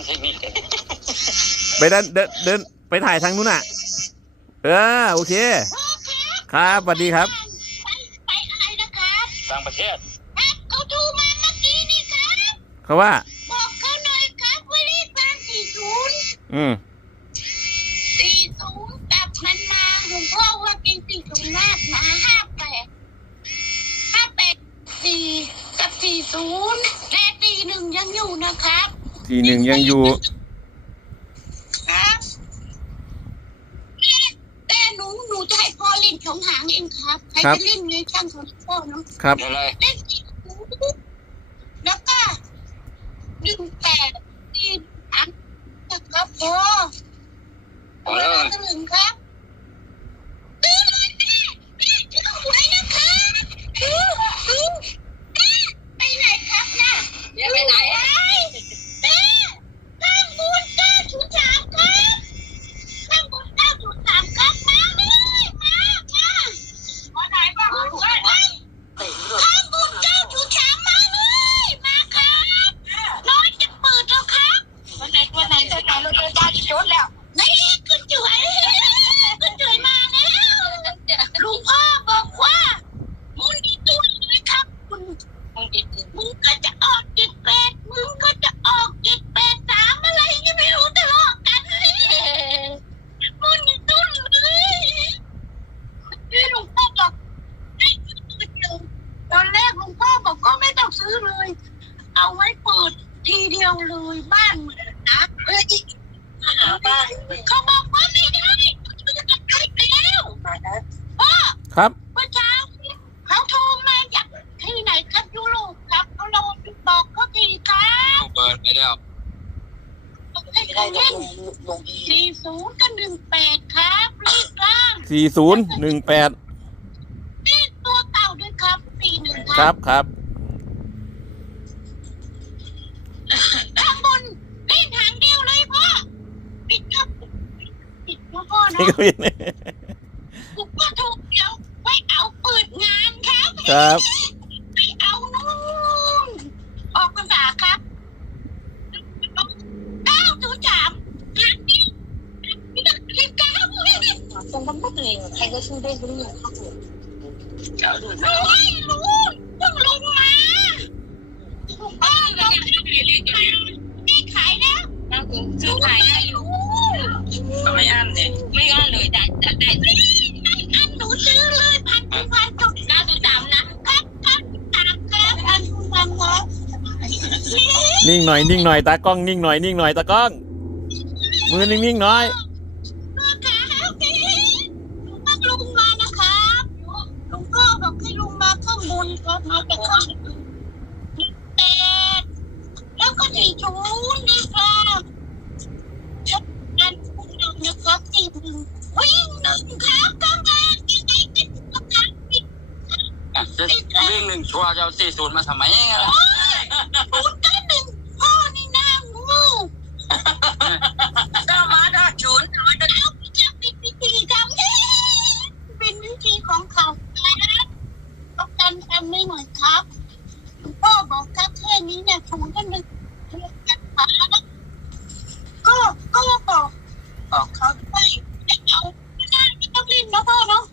ำเทคนิคกันไปเดินเดินเดินไปถ่ายทางนู้นอะ เออโอเค ครับสวัสดีครับ ไปอะไรนะครับต่างประเทศครับเขาโทรมาเมื่อกี้นี่ครับ เขาว่า บอกเขาหน่อยครับว่าเลขบ้านสี่ศูนย์อืมสี่ศูนย์กลับมันมาหลวงพ่อว่ากินสี่ศูนย์มากนะห้าแปดห้าแปดสี่กับสี่ศูนย์และสี่หนึ่งยังอยู่นะครับ ทีหนึ่งยังอยู่ครับแต่หนูหนูจะให้พ่อเล่นสองหางเองครับใครครับจะเล่นในช่างของพ่อเนาะครับอะไรเลขสี่ศูนย์แล้วก็หนึ่งแปดสี่สามนะครับพ่อเอาเวแล้วลาจะถึงครับตื่นเลยแม่แม่จะต้องหวยนะครับอื้ออื้อแม่ไปไหนครับน่ะไปไหนแม่ข้างบนเก้าศูนย์สามครับข้างบนเก้าศูนย์สามครับมาเลยมามามาไหนบ้างข้างบนเก้าศูนย์สามมาเลยมาครับน้อยจะเปิดแล้วครับวันไหนวันไหนตัวไหนเราจะได้ชดแล้ว นี่คุณจุ๋ยคุณจุ๋ยมาแล้วลุงพ่อบอกว่ามึงดีตุ้ยนะครับคุณมึงดีมึง ก็จะออกเจ็ดแปดมึงก็จะออกเจ็ดแปดสามอะไรก็ไม่รู้ทะเลาะกันเลยมึงดีตุ้ยเลยนี่ลุงพ่อบอกให้ซื้อเดียวตอนแรกลุงพ่อบอกก็ไม่ต้องซื้อเลย เอาไว้เปิดทีเดียวเลยบ้านเหมือนนะเฮ้ยเขาบอกว่าไม่ได้เขาจะตัดคลิปแล้วพ่อครับ ครับเปิดไปแล้วให้เขาเล่นสี่ศูนย์กับหนึ่งแปดครับเลขกลางสี่ศูนย์หนึ่งแปดเลขตัวเก่าด้วยครับสี่หนึ่งคครัรับบครับข้างบนเลขหางเดียวเลยพ่อปิดครับปิดนะพ่อนี่เนาะก็เป็นถูกก็ถูกเดี๋ยวไว้เอาเปิดงานครับครับ ไปเอานู่นออกภาษาครับเก้าศูนย์สามครั้งนี้นี่ก็รีบเก้าเลย ตรงบ้านพวเองใครก็สู้ได้รู้อย่างเขารู้ให้รู้เพิ่งลงมาอ้าวเราไม่ขายแล้วเราถึงซื้อขายได้อยู่ไม่อั้นเนี่ยไม่ก็เลยได้ได้ได้ไม่อันหนูซื้อเลยพันพันจบเก้าศูนย์สามนะครับครับสามครับพันพันครับนิ่งหน่อยนิ่งหน่อยตากล้องนิ่งหน่อยนิ่งหน่อยตากล้อง มือนิ่งๆหน่อย ครับมาแต่ข้าแปดแล้วก็สี่ศูนย์นะครับชกกันคุณนึ่งนะครับสี่หนึ่งวิ่งหนึ่งครับกลางางยังไงเป็นประกันปิดวิ่งหนึ่งชัวร์จะเอาสี่ศูนย์มาทำไมกันล่ะ ศูนย์กันหนึ่งพ่อนี่น่างู ก็มาดอดชุน เอาจะเป็นวิธีทำเองเป็นวิธีของเขาครับต้องการทำไม่หน่อยครับคุณพ่อบอกครับแค่ นี้เนี่ยศูนย์กันหนึ่งก็ก็บอกบอกเขาด้วยไม่เอาไม่ได้ไม่ต้องเล่นนะพ่อเนาะ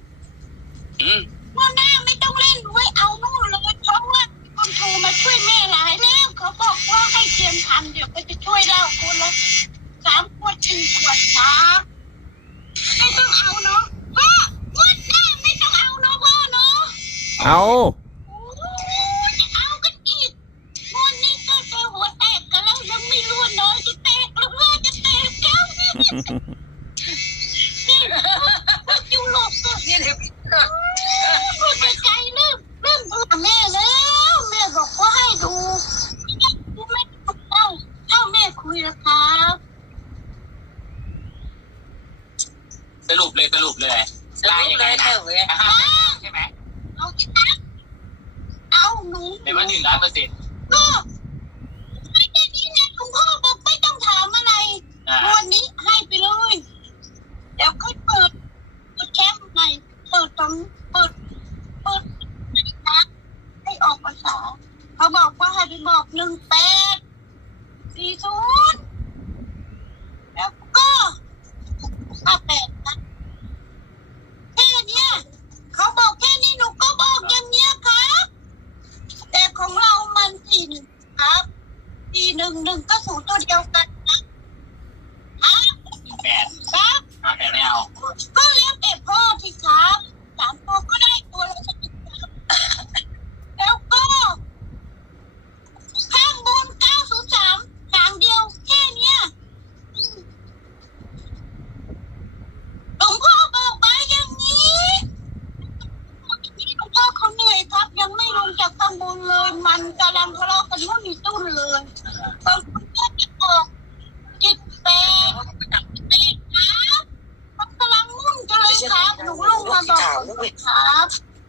อืมว่าหน้าไม่ต้องเล่นไว้เอานู่นเลยเพราะว่าคนโทรมาช่วยแม่หลายแล้วเขาบอกว่าให้เตรียมทันเดี๋ยวก็จะช่วยเราคนละสามขวดสี่ขวดครับไม่ต้องเอาเนาะพ่อวันหน้าไม่ต้องเอาเนาะพ่อเนาะเอา แล้วนี่ยูโรปสุดนี่เลยพูดใจเริ่มเริ่มเบื่อแม่แล้วแม่บอกว่าให้ดูดูไม่ถูกต้องเท่าแม่คุยแล้วครับสรุปเลยสรุปเลยสรุปเลยเถอะใช่ไหมเอาสิครับเอาหนูเป็นว่าหนึ่งล้านเปอร์เซ็นต์ก็ไม่ได้ที่นะคุณพ่อบอกไม่ต้องถามอะไรวันนี้ ให้ไปเลย เดี๋ยวค่อยเปิดเปิดแคมป์ใหม่เปิดตรงเปิดเปิดนะให้ออกภาษาเขาบอกว่าให้ไปบอกหนึ่งแปดสี่ศูนย์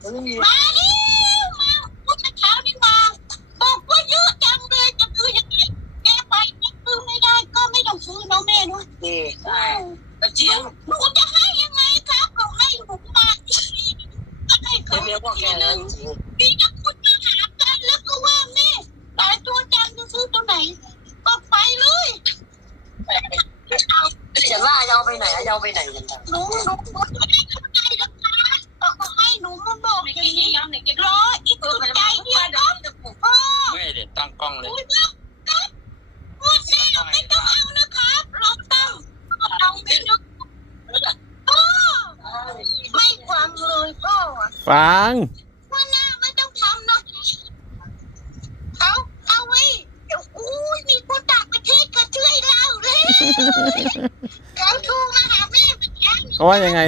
ครับมาเร็วมาพูดเมื่อเช้านี้มาบอกว่าเยอะจังเลยจะคือยังไงแกไปจะคือไม่ได้ก็ไม่ต้องซื้อเนาะแม่เนาะนี่ใช่กระเจียงหนูจะให้ยังไงครับเขาให้หนูมาที่นี่ก็ให้เขาเมียพวกแกเลยจริงพี่จะพูดมาหากันแล้วก็ว่าแม่ตายตัวจังจะซื้อตัวไหนก็ไปเลยเอาจะล่ายาวไปไหนอะยาวไปไหนกันจังหนูหนู ออีกเออตัวมันใจจะเดียวเดี๋ยวจะปลุกพ่อไม่เด็ดตั้งกล้องเลยพูดแล้วครับพูดแล้วไม่ต้องเอานะครับลองตั้งเราไม่นึกพ่อไม่ฟังเลยพ่อฟังว่าหน้าไม่ต้องทำนะเอาเอาไว้เดี๋ยวอุ้ยมีคนต่างประเทศก็ช่วยเราเลยเขาโทรมาหาแม่เมื่อกี้เขาว่ายังไง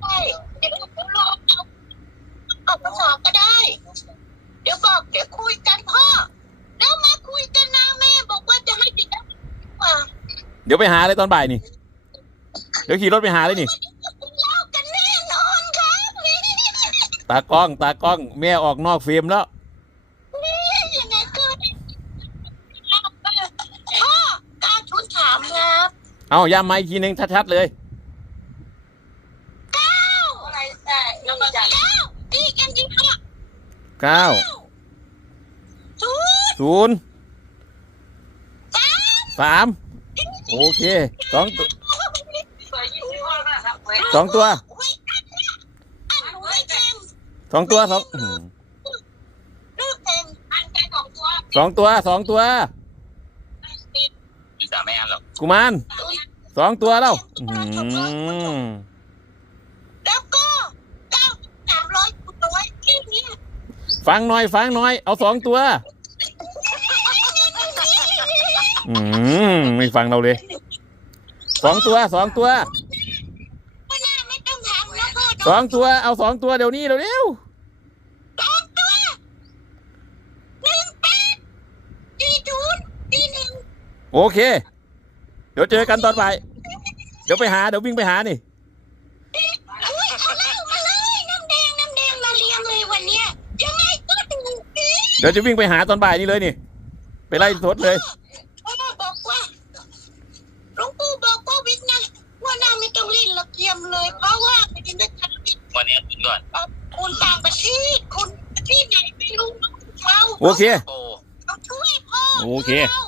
ใช่เดี๋ยวผมรอเอาเอาภาษาก็ได้ เดี๋ยวบ อกเดี๋ยวคุยกันพ่อแล้วมาคุยกันนะแม่บอกว่าจะให้ติดตามว่าเดี๋ยวไปหาเลยตอนบ่ายนี่ เดี๋ยวขี่รถไปหาเลยนี่ เล่ากันแน่นอนครับตากล้อง ตากล้อง แม่ออกนอกเฟรมแล้วนี่ยังไงก็พ่อการชุนถามครับเอาย้ำมาอีกทีหนึ่งชัดๆเลย เก้าอะไรแต่ยังไม่จัดเก้าตีกันจริงๆพ่อ เก้าศูนย์ ศูนย์สามสามโอเคสองตัวเคยอยู่ที่ห้องนะครับเว้ยสองตัวไว้กันนะอันไว้แทงสองตัวสองอื้อหือลูกแทงอันแค่สองตัวสองตัวสองตัวอีสามไม่อันหรอกกุมารสองตัวแล้วอื้อหือแล้วก็เก้าสามร้อยคูณร้อยแค่นี้ฟังหน่อยฟังหน่อย เอาสองตัว อืมไม่ฟังเราเลยสองตัวสองตัวพ่อหน้าไม่ต้องทำนะพ่อสองตัวเอาสองตัวเดี๋ยวนี้เร็วสองตัวหนึ่งแปดสี่ศูนย์สี่หนึ่งๆโอเค เดี๋ยวเจอกันตอนบ่ายเดี๋ยวไปหาเดี๋ยววิ่งไปหานี่อุ้ยเอาเหล้ามาเลยน้ำแดงน้ำแดงมาเลี้ยงเลยวันเนี้ยยังไงก็ถึงปี เดี๋ยวจะวิ่งไปหาตอนบ่ายนี่เลยนี่ ไปไล่ทดเลย พ่อบอกว่าหลวงปู่บอกว่าวิทย์นะว่าหน้าไม่ ต้องเล่นละเกียมเลย เพราะว่าไม่ได้ทำผิดวันนี้กินก่อนคุณต่างประเทศคุณที่ไหนไม่รู้เขาโอเค โอ้เขาช่วยพ่อโอเค รา